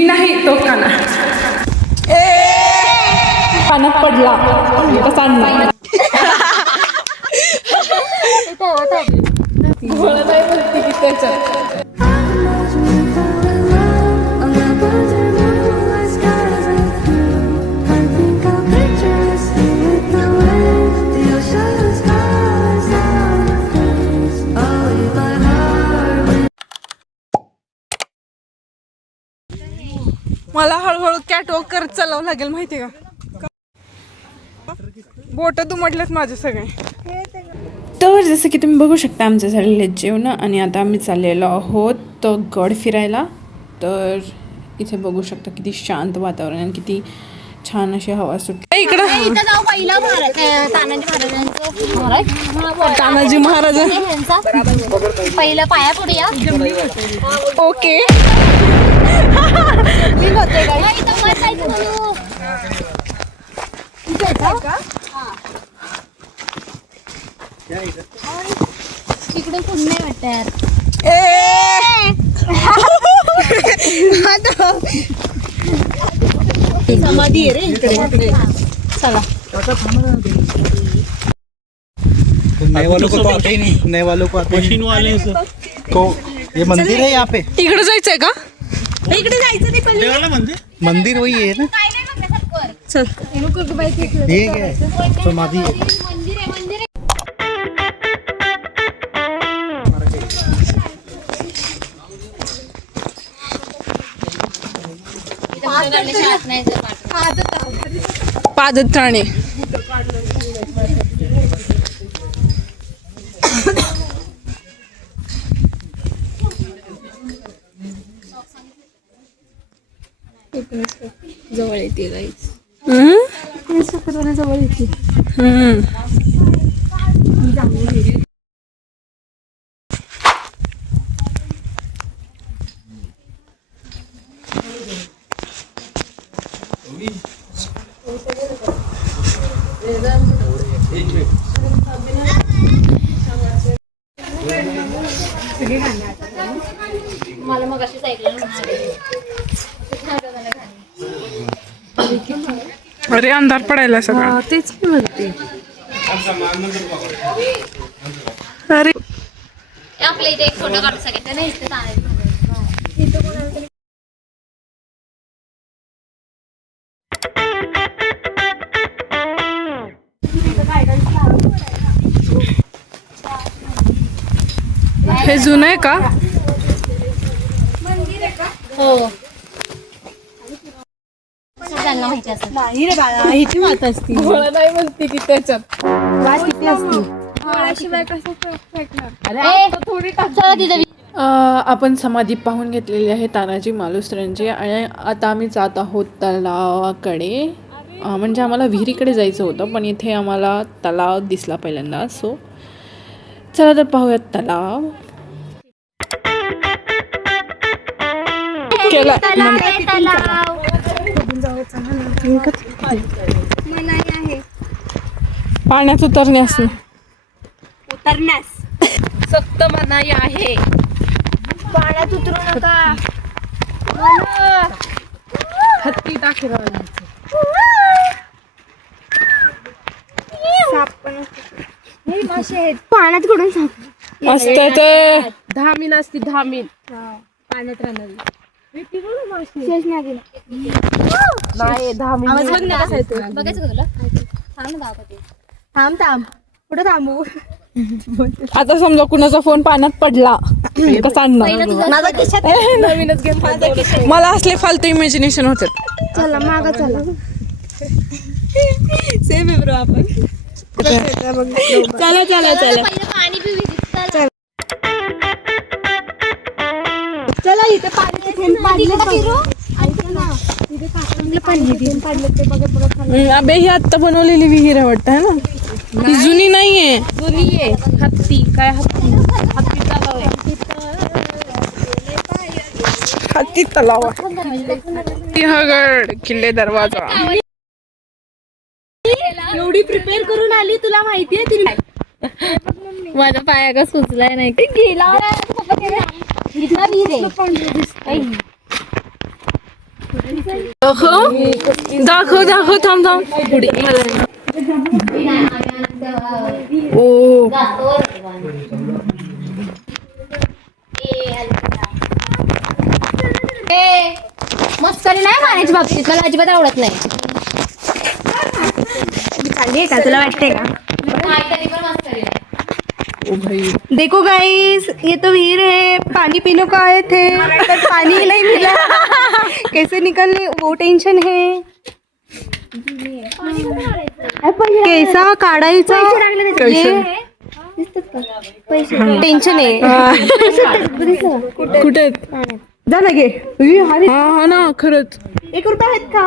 मी नाही तो काना पाण्यात पडला कसा आणला मला नाही बोलते की त्याच्यात मला हळूहळू कॅटवॉक करत चालावं लागेल माहितीये का बोट दुमटलेत माझे सगळे. तर जसं की तुम्ही बघू शकता आमचं झालेले जेवण आणि आता आम्ही चाललेलो आहोत तो गड फिरायला. तर इथे बघू शकता किती शांत वातावरण आणि किती छान अशी हवा सुटते इकडं. तानाजी महाराज पहिलं पाया पुढे ओके तिकडे कुठं नाही वाटत यार. समाधी आहे रे इकडे. चला नए वालों को तो आते ही नहीं, नए वालों को आते मशीन वाले को ये मंदिर है यहाँ पे. इकडे जायचंय का? इकडे जायचं नाही पहिले. मंदिर वही है ना. चल ठीक है समाधि है. मंदिर आहे मंदिर आहे. पादत्राणे जवळ येते गाईच. जवळ येते. मला मग अशीच ऐकलं. अरे अंधार पडायला सगळं तेच की म्हणते. अरे आपल्या इथे एक फोटो काढू सगळ्यांचा नाही इथे चालेल. हे जुनं आहे का? हो त्यांना माहिती असं. नाही रे बाळा हिची मात असती. मला नाही म्हणते की त्याच्यात वाट किती असती. आपण समाधी पाहून घेतलेली आहे तानाजी मालुसरेंची आणि आता आम्ही जात आहोत तलावाकडे. म्हणजे आम्हाला विहिरीकडे जायचं होतं पण इथे आम्हाला तलाव दिसला पहिल्यांदा. सो चला तर पाहूयात तलाव. केला पाण्यात उतरण्यास सक्त मनाई आहे. पाण्यात उतरू नका. हत्ती दाखल मासे आहेत पाण्यात कुठून साप असतात. धामीन असते धामीन पाण्यात राहणारी. नाही धामीन बघायचं का तुला? थांब थांब कुठं थांबू. आता समजा कुणाचा फोन पाण्यात पडला कसा आणणार. नवीनच घेऊन मला असले फालतू इमॅजिनेशन होतात. चला मागा चला. सेम आहे ब्रो आपण. चला चला चला पाणी पिऊ. चला इथे पाणी अबे ही आत्ता बनवलेली विहीर आहे वाटतं है ना. ही जुनी नाहीये. जुनी आहे. हत्ती काय हत्ती हत्ती तलाव आहे. हत्ती तलाव सिंहगड किल्ले दरवाजा. एवढी प्रिपेअर करून आली तुला माहितीये तिला. माझा पाया का सुचलाय नाही की गेला. दाखव दाखव थांब थांब पुढे ओ मस्करी नाही मारायची बाबतीत, मला अजिबात आवडत नाही. चांगली का तुला वाटते का? ओ भाई देखो गाइस, ये तो वीर है, पानी पीने को आए थे पर पानी ही नहीं मिला. कैसे निकलने वो टेंशन है. कैसा काढायचा टेन्शन आहे. कुठे जा लगे. हा हा ना खरंच 1 रुपया आहेत का?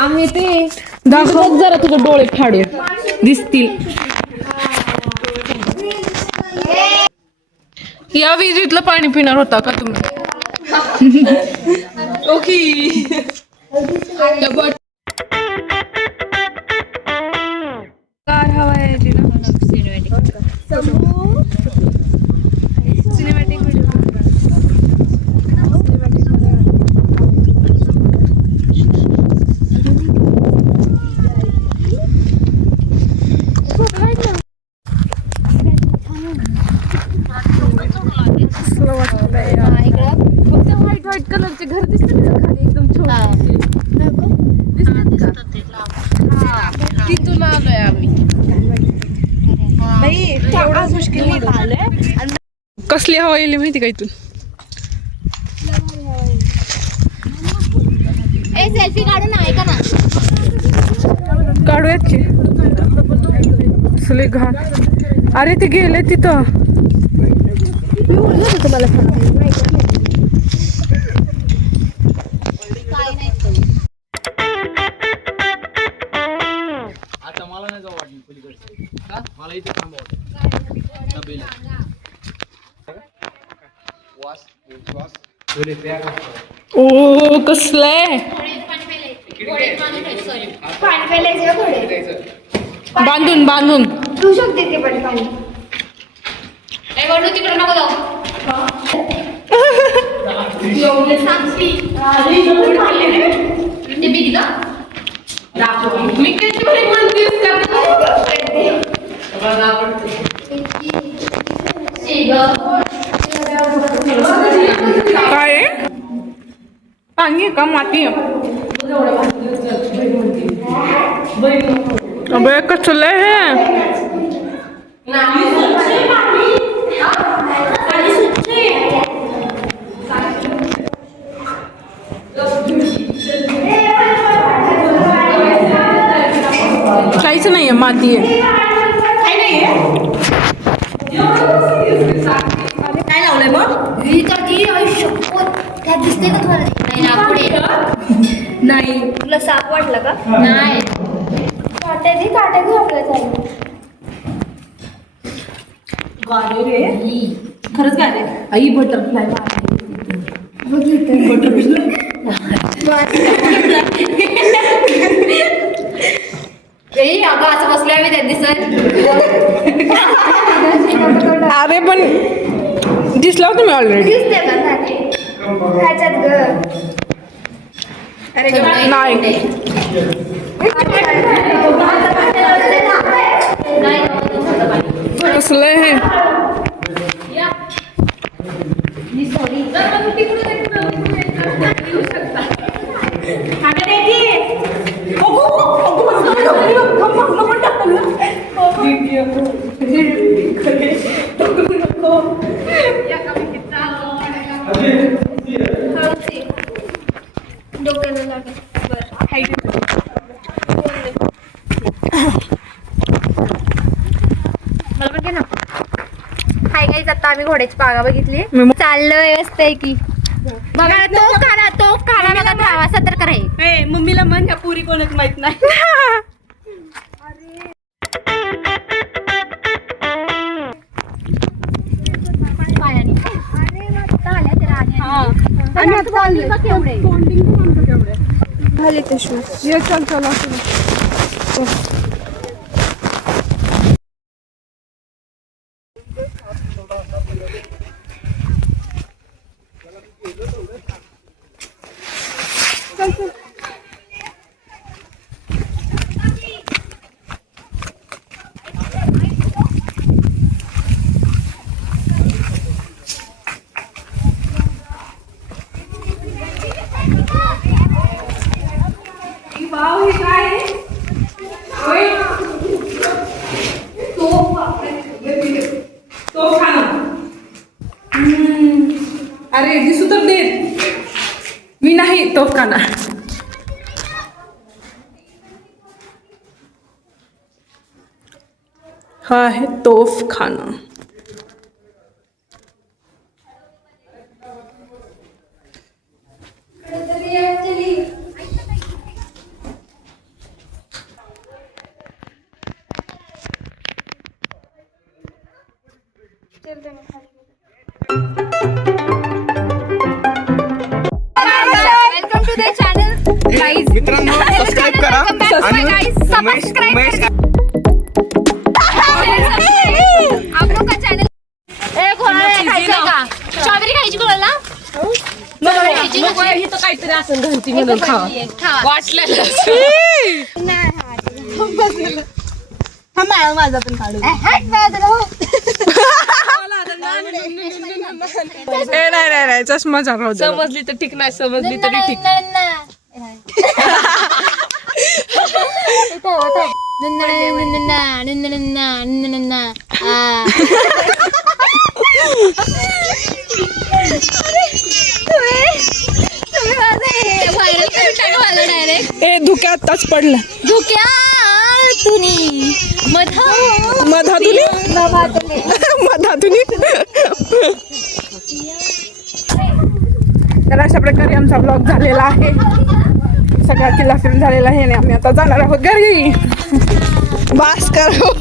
आम्ही ते दाखव जरा तुझे डोळे फाडून दिसतील. या विहिरीतलं पाणी पिणार होता का तुम्ही? ओके कार हवा आहे सिनेमॅटिक व्हाईट कलरचे घर दिसतात का खाली एकदम छोटे तिथून आलोय आम्ही. कसली हवा येईल माहिती का इथून? सेल्फी काढून आहे का ना? काढूयात की असले घाण. अरे ते गेले तिथं. मी बोललो होतो तुम्हाला आता मला नाही जाऊ वाटलं पलीकडे. मला इथे थांबव ओ कसलंय बांधून बांधून तू शकते ते पण पाणी तिकडे नको जाऊ. मी किती बरी म्हणतेस काय आहे? पाणी आहे का माती आहे? अबे कसलं हे? काहीच नाहीये माती आहे. काय लावलंय मग? त्यात दिसते का तुम्हाला? नाही तुला साप वाटला का? नाही काट्या दे आपल्याला गाडे रे. खरंच गाडे आई बटरफ्लाय असं बसलोय आम्ही त्यात दिसत. अरे पण दिसला होता मी ऑलरेडी. दिसते का ह्याच्यात ग? अरे नाही कसलंय हे? डोक्याला लागेल. हाय गाईज, आता आम्ही घोड्याची पागा बघितली. चाललोय व्यवस्था की बघा. तो खाना बघा धावा सतर्क राहील. मम्मीला म्हण ह्या पुरी कोणच माहित नाही. चल चल अरे दिसू तर देत मी नाही तोफखाना. हा आहे तोफखाना. Welcome to the channel guys. मित्रांनो सबस्क्राईब करा आणि सब्सक्राइब आप लोग का चॅनल. ए कोणाला खायचं का? स्ट्रॉबेरी खायची कोणाला? काहीतरी असं घंटी म्हणून खा वाटलेलं. माझा पण काढू. नाही चष्मा झाला. समजली तर ठीक नाही समजली तरी ठीक. ए धुक्यात आताच पडला. मधातुनी तर अशा प्रकारे आमचा ब्लॉग झालेला आहे. सगळा किल्ला फिरून झालेला आहे आणि आम्ही आता जाणार आहोत घरी. बास करो.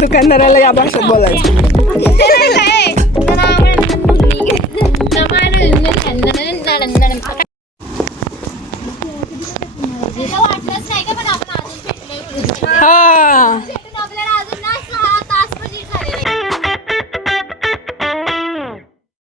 दुकानदाराला या भाषेत बोलायचं. वाटलंच नाही का पण